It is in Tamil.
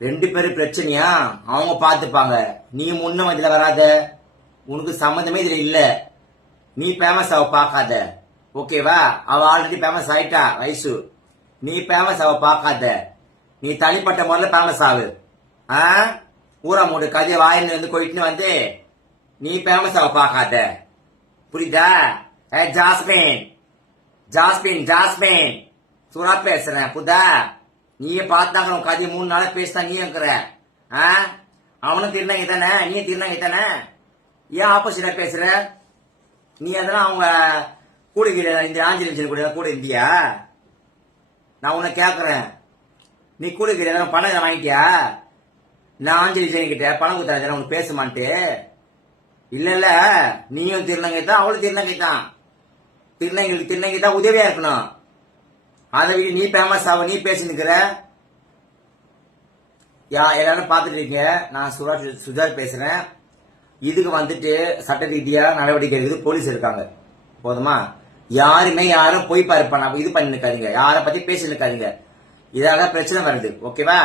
ரெண்டு பேரும் பிரச்சனையா அவங்க பாத்துப்பாங்க. நீ முன்ன இதுல வராத, உனக்கு சம்மந்தமே இதுல இல்ல. நீ ஃபேமஸ் அவ பாக்காத, ஓகேவா? அவ ஆல்ரெடி ஃபேமஸ் ஆயிட்டா வயசு. நீ ஃபேமஸ் அவ பாக்காத, நீ தனிப்பட்ட முறையில் ஃபேமஸ் ஆகு. ஊரா மூடு கதைய வாயின்னு வந்து போயிட்டுன்னு வந்து நீ ஃபேமஸ் அவ பாக்காத, புரியுதா? ஜாஸ்மின் ஜாஸ்மின் ஜாஸ்மின் சுரா பேசுறேன் புதா. நீயே பார்த்தாங்க உன் கதையை 3 நாளா பேசினா நீ இருக்கிற. அவனும் திருநாங்க தானே, நீ திருநாங்க தானே. ஏன் ஆப்போசிட்டா பேசுற? நீ அதெல்லாம் அவங்க கூட இந்த ஆஞ்சலின் கூட கூட இருந்தியா? நான் உன்னை கேக்குறேன், நீ கூட பணம் வாங்கிட்டியா? நான் ஆஞ்சலி கிட்ட பணம் கொடுத்தா உனக்கு பேசுமான்ட்டு. இல்ல இல்ல, நீயும் திருநங்கை தான், அவளும் திருநங்கை தான். திருநங்கை தான் உதவியா இருக்கணும். அதை விட நீ ஃபேமஸ் ஆக நீ பேசினுக்கிற. எல்லாரும் பாத்துட்டு இருக்கீங்க. நான் சுஜாத் பேசுறேன். இதுக்கு வந்துட்டு சட்ட ரீதியா நடவடிக்கை இருக்குது, போலீஸ் இருக்காங்க, போதுமா? யாரும் போய் பாருப்பா இது பண்ணி நிக்காதீங்க, யாரை பத்தி பேசி நிக்காதீங்க. இதால பிரச்சனை வருது, ஓகேவா?